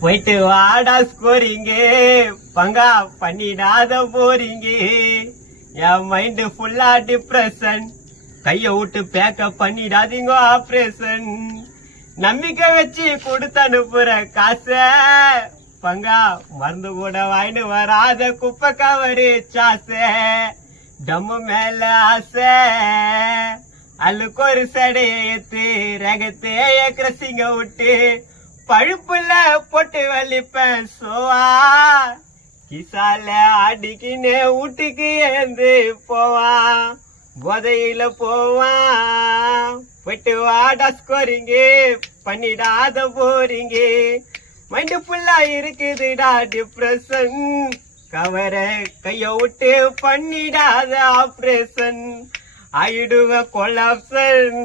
போயிட்டு வாடா ஸ்கோரிங்க பங்கா பண்ணிடாத போறீங்க. என் மைண்ட் ஃபுல்லா டிப்ரெஷன். கைய விட்டு பேக்கப் பண்ணிடாதீங்க ஆப்ரேஷன். நம்பிக்கை வச்சு கொடுத்து அனுப்புற காசை பங்கா மருந்து கூட வாங்கிட்டு வராத குப்பை கவரு சாசை. டம்மு மேல ஆசை அள்ளுக்கு ஒரு சடைய ஏத்து ரகத்தைய கிரசிங்க விட்டு பழுப்புல போட்டு வலிப்பேன் சோவா. கிசால அடிக்கின்னு வீட்டுக்கு ஏந்து போவான் போதையில போவான். போயிட்டு வாடா ஸ்கோரிங்க பண்ணிடாத போறீங்க. மைண்டு ஃபுல்லா இருக்குதுடா டிப்ரெஷன். கவர கைய விட்டு பண்ணிடாத ஆப்ரேஷன். ஆயிடுவ கொலாப்சன்.